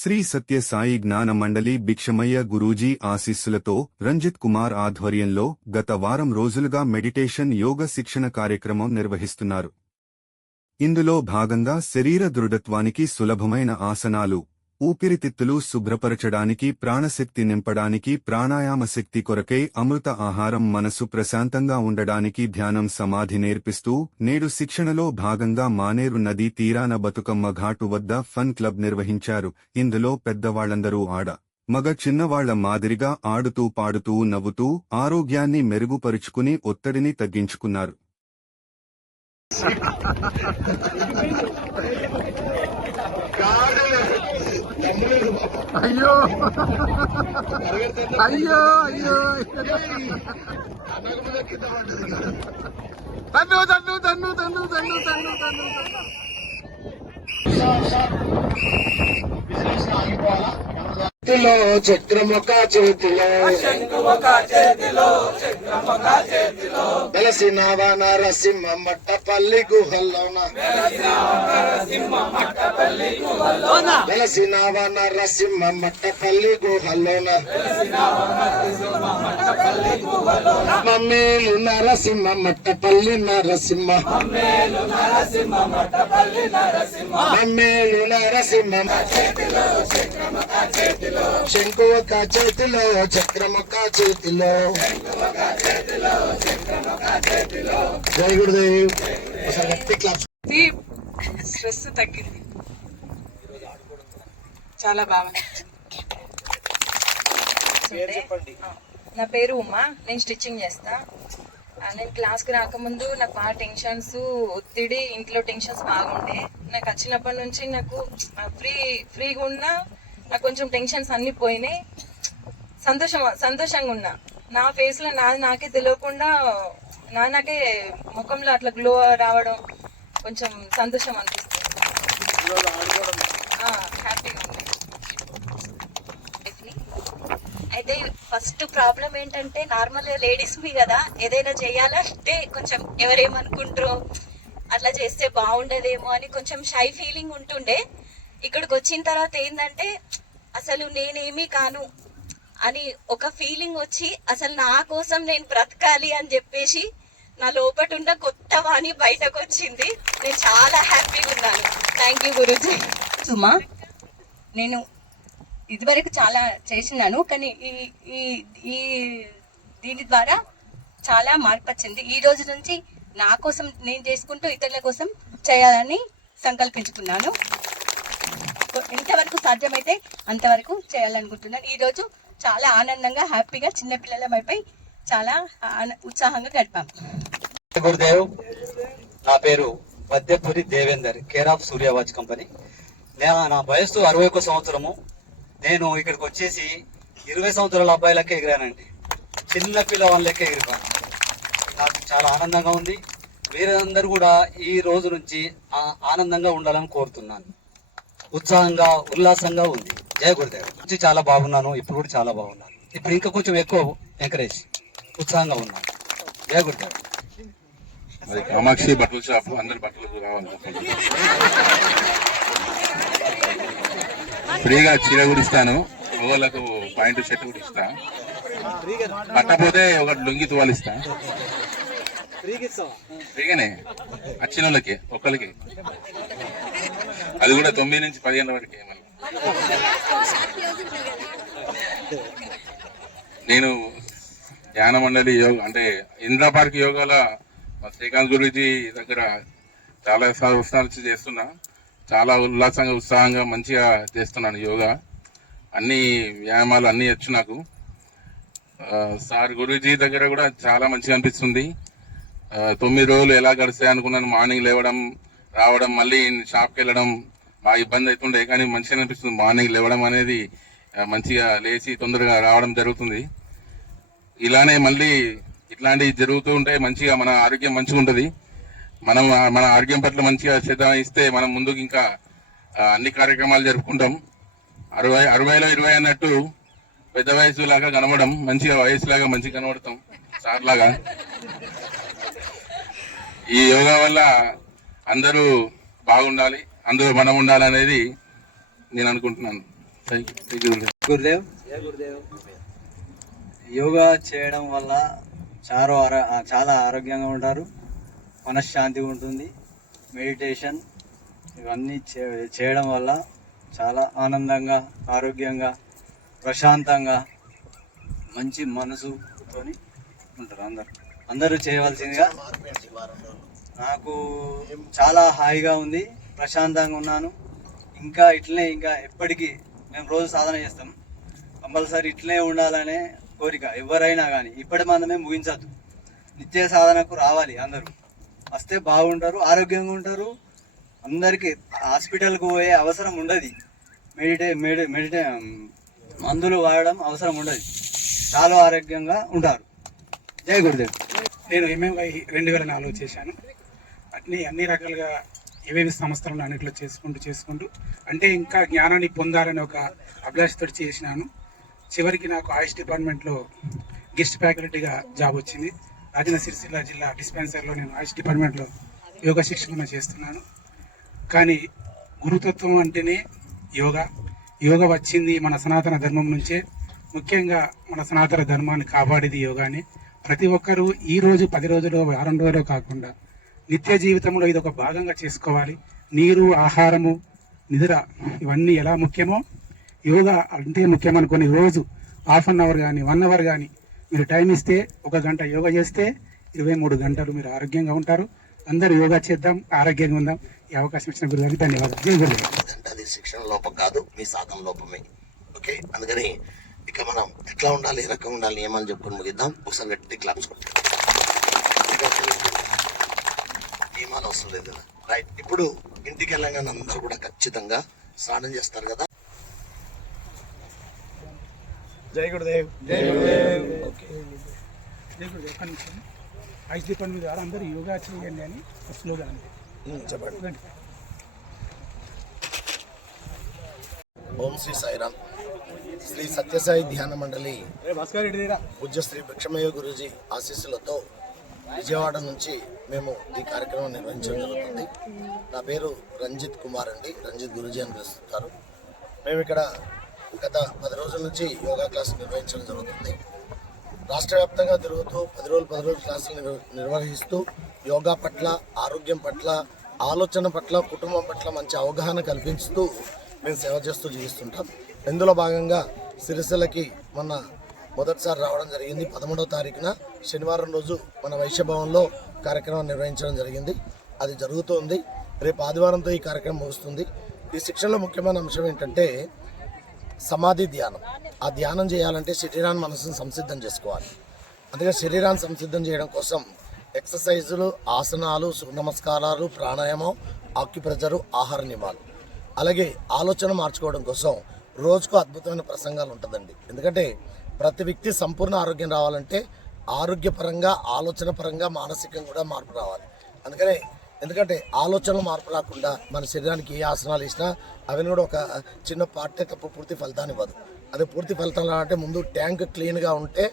శ్రీ సత్య సాయి జ్ఞాన మండలి భిక్షమయ్య గురూజీ ఆశీస్సులతో రంజిత్ కుమార్ ఆధ్వర్యంలో గత వారం రోజులుగా మెడిటేషన్ యోగ శిక్షణ కార్యక్రమం నిర్వహిస్తున్నారు. ఇందులో భాగంగా శరీర దృఢత్వానికి సులభమైన ఆసనాలు, ఊపిరితిత్తులు శుభ్రపరచడానికి, ప్రాణశక్తి నింపడానికి, ప్రాణాయామ శక్తి కొరకై అమృత ఆహారం, మనసు ప్రశాంతంగా ఉండడానికి ధ్యానం, సమాధి నేర్పిస్తూ నేడు శిక్షణలో భాగంగా మానేరు నదీ తీరాన బతుకమ్మ ఘాటు వద్ద ఫన్ క్లబ్ నిర్వహించారు. ఇందులో పెద్దవాళ్లందరూ మగ చిన్నవాళ్ల మాదిరిగా ఆడుతూ పాడుతూ నవ్వుతూ ఆరోగ్యాన్ని మెరుగుపరుచుకుని ఒత్తిడిని తగ్గించుకున్నారు. అయ్యో అయ్యో అయ్యో తన్ను తన్ను తన్ను తన్ను తన్ను తన్ను తన్ను చేతిలో చక్రముఖ చేతిలో వెలసినావా నరసింహ మట్టపల్లి గుహల్లోన వెలసినావా నరసింహ మట్టపల్లి గుహల్లోన మమ్మేలు నరసింహ మట్టపల్లి నరసింహ మమ్మేలు నరసింహ శంకువక చేతిలో చక్రముఖ చేతిలో. జై గురుదేవ్. స్ట్రెస్ తగ్గింది, చాలా బాగా. నా పేరు ఉమా, నేను స్టిచ్చింగ్ చేస్తా. నేను క్లాస్కి రాకముందు నాకు బాగా టెన్షన్స్, ఒత్తిడి, ఇంట్లో టెన్షన్స్ బాగుండే. నాకు వచ్చినప్పటి నుంచి నాకు ఫ్రీగా ఉన్నా, నాకు కొంచెం టెన్షన్స్ అన్ని పోయినాయి. సంతోషంగా ఉన్నా. నా ఫేస్లో నాకే తెలియకుండా నాకే ముఖంలో అట్లా గ్లో రావడం, కొంచెం సంతోషం అనిపిస్తుంది, హ్యాపీగా ఉంది. అయితే ఫస్ట్ ప్రాబ్లం ఏంటంటే, నార్మల్గా లేడీస్ మీ కదా, ఏదైనా చేయాలంటే కొంచెం ఎవరేమనుకుంటారో, అట్లా చేస్తే బాగుండదేమో అని కొంచెం షై ఫీలింగ్ ఉంటుండే. ఇక్కడికి వచ్చిన తర్వాత ఏంటంటే, అసలు నేనేమీ కాను అని ఒక ఫీలింగ్ వచ్చి, అసలు నా కోసం నేను బ్రతకాలి అని చెప్పేసి నా లోపట ఉన్న కొత్త వాణి బయటకు వచ్చింది. నేను చాలా హ్యాపీగా ఉన్నాను. Thank you Guruji. సుమా, నేను ఇదివరకు చాలా చేసినాను, కానీ ఈ దీని ద్వారా చాలా మార్పు వచ్చింది. ఈ రోజు నుంచి నా కోసం నేను చేసుకుంటూ ఇతరుల కోసం చేయాలని సంకల్పించుకున్నాను. ఎంతవరకు సాధ్యమైతే అంతవరకు చేయాలనుకుంటున్నాను. ఈరోజు చాలా ఆనందంగా, హ్యాపీగా చిన్నపిల్లల వైపై చాలా ఉత్సాహంగా గడిపాం. గురుదేవ్. నా పేరు Vaddepuri Devender, care of Surya watch company. నా వయస్సు 61 సంవత్సరము. నేను ఇక్కడికి వచ్చేసి 20 సంవత్సరాల అబ్బాయిలకే ఎగిరానండి. చిన్న పిల్లవాళ్ళ లెక్క ఎగిరిపోయాను. నాకు చాలా ఆనందంగా ఉంది. మీరందరూ కూడా ఈ రోజు నుంచి ఆనందంగా ఉండాలని కోరుతున్నాను. ఉత్సాహంగా, ఉల్లాసంగా ఉంది. జయ గురుదేవ్. చాలా బాగున్నాను, ఇప్పుడు కూడా చాలా బాగున్నాను. ఇప్పుడు ఇంకా కొంచెం ఎక్కువ ఎంకరేజ్, ఉత్సాహంగా ఉన్నాను. జయ గురుదేవ్. మరి కామాక్షి బట్టల షాప్ అందరి బట్టలు రావాలి. ఫ్రీగా చీర కూడా ఇస్తాను, మగవాళ్ళకు పాయింట్ షర్ట్ కూడా ఇస్తా. పట్టపోతే ఒక లుంగి తువాలు ఇస్తా. ఫ్రీగానే వచ్చిన వాళ్ళకి ఒక్కరికి, అది కూడా 9 నుంచి 15 వరకు. నేను ధ్యాన మండలి యోగ అంటే ఇంద్రా పార్క్ యోగాల శ్రీకాంత్ గురూజీ దగ్గర చాలా సంవత్సరాలు చేస్తున్నా. చాలా ఉల్లాసంగా, ఉత్సాహంగా, మంచిగా చేస్తున్నాను యోగా. అన్ని వ్యాయామాలు అన్నీ వచ్చు నాకు. సార్ గురూజీ దగ్గర కూడా చాలా మంచిగా అనిపిస్తుంది. 9 రోజులు ఎలా గడిస్తాయి అనుకున్నాను. మార్నింగ్ లేవడం, రావడం, మళ్ళీ షాప్కి వెళ్ళడం బాగా ఇబ్బంది అవుతుండే, కానీ మంచిగా అనిపిస్తుంది. మార్నింగ్ లేవడం అనేది మంచిగా లేచి తొందరగా రావడం జరుగుతుంది. ఇలానే మళ్ళీ ఇట్లాంటివి జరుగుతూ ఉంటే మంచిగా మన ఆరోగ్యం మంచిగా ఉంటుంది. మనం మన ఆరోగ్యం పట్ల మంచిగా శ్రద్ధ ఇస్తే మనం ముందుకు ఇంకా అన్ని కార్యక్రమాలు జరుపుకుంటాం. 60లో 20 అన్నట్టు పెద్ద వయసు లాగా కనబడం, మంచిగా వయసులాగా మంచిగా కనబడతాం సార్ లాగా. ఈ యోగా వల్ల అందరూ బాగుండాలి, అందరూ మనం ఉండాలనేది నేను అనుకుంటున్నాను. గురుదేవ్ యోగా చేయడం వల్ల చాలా ఆరోగ్యంగా ఉంటారు, మనశ్శాంతిగా ఉంటుంది. మెడిటేషన్ ఇవన్నీ చేయడం వల్ల చాలా ఆనందంగా, ఆరోగ్యంగా, ప్రశాంతంగా, మంచి మనసుతో ఉంటారు. అందరూ చేయవలసిందిగా. నాకు చాలా హాయిగా ఉంది, ప్రశాంతంగా ఉన్నాను. ఇంకా ఎప్పటికీ మేము రోజు సాధన చేస్తాం. కంపల్సరీ ఇట్లనే ఉండాలనే కోరిక ఎవరైనా కానీ ఇప్పటి మందమే ముగించద్దు. నిత్య సాధనకు రావాలి, అందరూ వస్తే బాగుంటారు, ఆరోగ్యంగా ఉంటారు. అందరికీ హాస్పిటల్కు పోయే అవసరం ఉండదు, మందులు వాడడం అవసరం ఉండదు, చాలా ఆరోగ్యంగా ఉంటారు. జై గురుదేవ్. నేను ఎంఎంఐ 2004 చేశాను. అన్ని రకాలుగా ఏవేవి సంస్థలను అన్నింటిలో చేసుకుంటూ అంటే ఇంకా జ్ఞానాన్ని పొందాలని ఒక అభిలాషతో చేసినాను. చివరికి నాకు ఆయుష్ డిపార్ట్మెంట్లో గెస్ట్ ఫ్యాకల్టీగా జాబ్ వచ్చింది. రాజన్న సిరిసిల్ల జిల్లా డిస్పెన్సరీలో నేను ఆయుష్ డిపార్ట్మెంట్లో యోగా శిక్షణ చేస్తున్నాను. కానీ గురుతత్వం అంటేనే యోగా వచ్చింది మన సనాతన ధర్మం నుంచే. ముఖ్యంగా మన సనాతన ధర్మాన్ని కాపాడేది యోగానే. ప్రతి ఒక్కరూ ఈ రోజు 10 రోజులు వారం రోజులు కాకుండా నిత్య జీవితంలో ఇది ఒక భాగంగా చేసుకోవాలి. నీరు, ఆహారము, నిద్ర ఇవన్నీ ఎలా ముఖ్యమో యోగా అంతే ముఖ్యం అనుకొని రోజు 1/2 అవర్ కానీ 1 అవర్ కానీ మీరు టైం ఇస్తే 1 గంట యోగా చేస్తే 23 గంటలు మీరు ఆరోగ్యంగా ఉంటారు. అందరూ యోగా చేద్దాం, ఆరోగ్యంగా ఉందాం. ఈ అవకాశం ఇచ్చిన గురుగారికి ధన్యవాదాలు. జై గురుగారు. అది శిక్షణ లోపం కాదు, మీ సాధన లోపమే. ఓకే, అందుకని ఇక మనం ఎట్లా ఉండాలి, ఏ రకంగా ఉండాలి, నియమాలు చెప్పుకొని ముగిద్దాం. ఒకసారి గట్టి క్లాప్స్ కొట్టాం. నియమాలు అవసరం లేదు కదా, రైట్. ఇప్పుడు ఇంటికి వెళ్ళగానే అందరూ కూడా ఖచ్చితంగా స్నానం చేస్తారు కదా. జై గురుదేవ్. జై గురుదేవ్. ఓకే, ఒక్క నిమిషం. ఆయుష్ డిపార్ట్మెంట్ ద్వారా అందరూ యోగా చేయండి అని స్లోగన్ చెప్పండి. ఓం శ్రీ సాయిరామ్. శ్రీ సత్యసాయి ధ్యాన మండలి పూజ్య శ్రీ భిక్షమయ్య గురూజీ ఆశీస్సులతో విజయవాడ నుంచి మేము ఈ కార్యక్రమం నిర్వహించడం జరుగుతుంది. నా పేరు రంజిత్ కుమార్ అండి, రంజిత్ గురూజీ అని పిలుస్తుంటారు. మేము ఇక్కడ గత 10 రోజుల నుంచి యోగా క్లాసు నిర్వహించడం జరుగుతుంది. రాష్ట్ర వ్యాప్తంగా తిరుగుతూ 10 రోజులు క్లాసులు నిర్వహిస్తూ యోగా పట్ల, ఆరోగ్యం పట్ల, ఆలోచన పట్ల, కుటుంబం పట్ల మంచి అవగాహన కల్పిస్తూ మేము సేవ చేస్తూ జీవిస్తుంటాం. ఇందులో భాగంగా సిరిసిల్లకి మొన్న మొదటిసారి రావడం జరిగింది. 11వ తారీఖున శనివారం రోజు మన వైశ్యభవన్లో కార్యక్రమం నిర్వహించడం జరిగింది. అది జరుగుతోంది. రేపు ఆదివారంతో ఈ కార్యక్రమం ముగుస్తుంది. ఈ శిక్షణలో ముఖ్యమైన అంశం ఏంటంటే సమాధి ధ్యానం. ఆ ధ్యానం చేయాలంటే శరీరాన్ని, మనసును సంసిద్ధం చేసుకోవాలి. అందుకే శరీరాన్ని సంసిద్ధం చేయడం కోసం ఎక్సర్సైజులు, ఆసనాలు, సూర్య నమస్కారాలు, ప్రాణాయామం, ఆక్యుప్రెషరు, ఆహార నియమాలు, అలాగే ఆలోచన మార్చుకోవడం కోసం రోజుకు అద్భుతమైన ప్రసంగాలు ఉంటుందండి. ఎందుకంటే ప్రతి వ్యక్తి సంపూర్ణ ఆరోగ్యం రావాలంటే ఆరోగ్యపరంగా, ఆలోచన పరంగా, మానసికంగా కూడా మార్పు రావాలి. ఎందుకంటే ఆలోచనలు మార్పు రాకుండా మన శరీరానికి ఏ ఆసనాలు వేసినా అవన్నీ కూడా ఒక చిన్న పార్టే తప్ప పూర్తి ఫలితాన్ని ఇవ్వదు. అదే పూర్తి ఫలితం అంటే ముందు ట్యాంక్ క్లీన్గా ఉంటే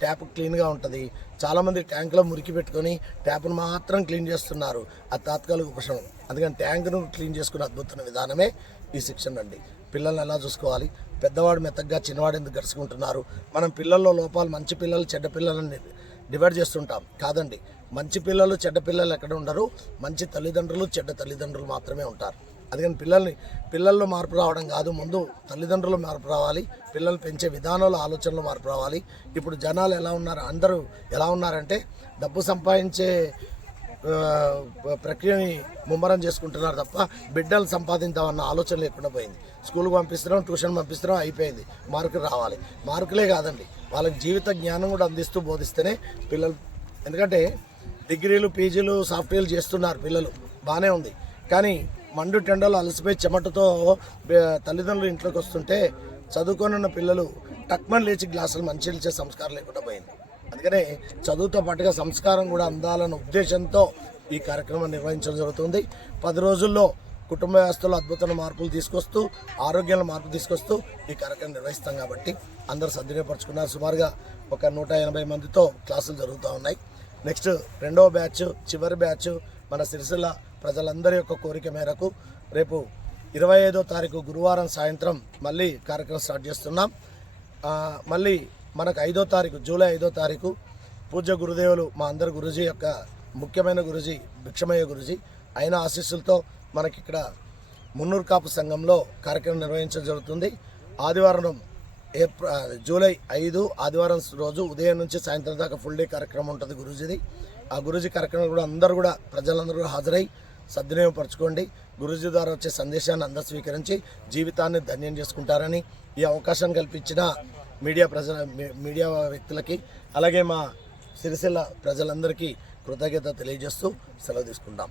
ట్యాప్ క్లీన్గా ఉంటుంది. చాలామంది ట్యాంక్లో మురికి పెట్టుకొని ట్యాప్ను మాత్రం క్లీన్ చేస్తున్నారు, అది తాత్కాలిక ఉపశమనం. అందుకని ట్యాంక్ను క్లీన్ చేసుకునే అద్భుతమైన విధానమే ఈ శిక్షణ అండి. పిల్లల్ని ఎలా చూసుకోవాలి, పెద్దవాడు మెత్తగా చిన్నవాడు ఎందుకు గడుచుకుంటున్నారు, మనం పిల్లల్లో లోపాలు, మంచి పిల్లలు చెడ్డ పిల్లలని డివైడ్ చేస్తుంటాం. కాదండి, మంచి పిల్లలు చెడ్డ పిల్లలు ఎక్కడ ఉండరు, మంచి తల్లిదండ్రులు చెడ్డ తల్లిదండ్రులు మాత్రమే ఉంటారు. అందుకని పిల్లల్లో మార్పు రావడం కాదు, ముందు తల్లిదండ్రులు మార్పు రావాలి, పిల్లలు పెంచే విధానంలో, ఆలోచనలు మార్పు రావాలి. ఇప్పుడు జనాలు ఎలా ఉన్నారు, అందరూ ఎలా ఉన్నారంటే డబ్బు సంపాదించే ప్రక్రియని ముమ్మరం చేసుకుంటున్నారు తప్ప బిడ్డలు సంపాదించామన్న ఆలోచన లేకుండా పోయింది. స్కూల్కి పంపిస్తున్నాం, ట్యూషన్ పంపిస్తున్నాం, అయిపోయింది, మార్కులు రావాలి. మార్కులే కాదండి, వాళ్ళకి జీవిత జ్ఞానం కూడా అందిస్తూ బోధిస్తేనే పిల్లలు. ఎందుకంటే డిగ్రీలు, పీజీలు, సాఫ్ట్వేర్లు చేస్తున్నారు పిల్లలు, బాగానే ఉంది. కానీ మండు టెండలు అలసిపోయి చెమటతో తల్లిదండ్రులు ఇంట్లోకి వస్తుంటే చదువుకొని పిల్లలు టక్మన్ లేచి గ్లాసులు మంచిలు ఇచ్చే సంస్కారం లేకుండా పోయింది. అందుకనే చదువుతో పాటుగా సంస్కారం కూడా అందాలన్న ఉద్దేశంతో ఈ కార్యక్రమం నిర్వహించడం జరుగుతుంది. 10 రోజుల్లో కుటుంబ వ్యవస్థలో అద్భుతమైన మార్పులు తీసుకొస్తూ, ఆరోగ్యంలో మార్పు తీసుకొస్తూ ఈ కార్యక్రమం నిర్వహిస్తాం. కాబట్టి అందరూ సద్వినియోగపరుచుకున్నారు. సుమారుగా ఒక 180 మందితో క్లాసులు జరుగుతూ ఉన్నాయి. నెక్స్ట్ 2వ బ్యాచ్, చివరి బ్యాచ్ మన సిరిసిల్ల ప్రజలందరి యొక్క కోరిక మేరకు రేపు 25వ తారీఖు గురువారం సాయంత్రం మళ్ళీ కార్యక్రమం స్టార్ట్ చేస్తున్నాం. మళ్ళీ మనకు 5వ తారీఖు జూలై 5వ తారీఖు పూజ్య గురుదేవులు మా అందరి గురూజీ యొక్క ముఖ్యమైన గురూజీ భిక్షమయ్య గురూజీ ఆయన ఆశీస్సులతో మనకి ఇక్కడ మున్నూరు కాపు సంఘంలో కార్యక్రమం నిర్వహించడం జరుగుతుంది. ఆదివారం జూలై 5 ఆదివారం రోజు ఉదయం నుంచి సాయంత్రం దాకా ఫుల్ డే కార్యక్రమం ఉంటుంది గురూజీది. ఆ గురూజీ కార్యక్రమం కూడా ప్రజలందరూ కూడా హాజరై సద్వినియోగపరచుకోండి. గురూజీ ద్వారా వచ్చే సందేశాన్ని అందరూ స్వీకరించి జీవితాన్ని ధన్యం చేసుకుంటారని ఈ అవకాశం కల్పించిన మీడియా వ్యక్తులకి అలాగే మా సిరిసిల్ల ప్రజలందరికీ కృతజ్ఞత తెలియజేస్తూ సెలవు తీసుకుంటాం.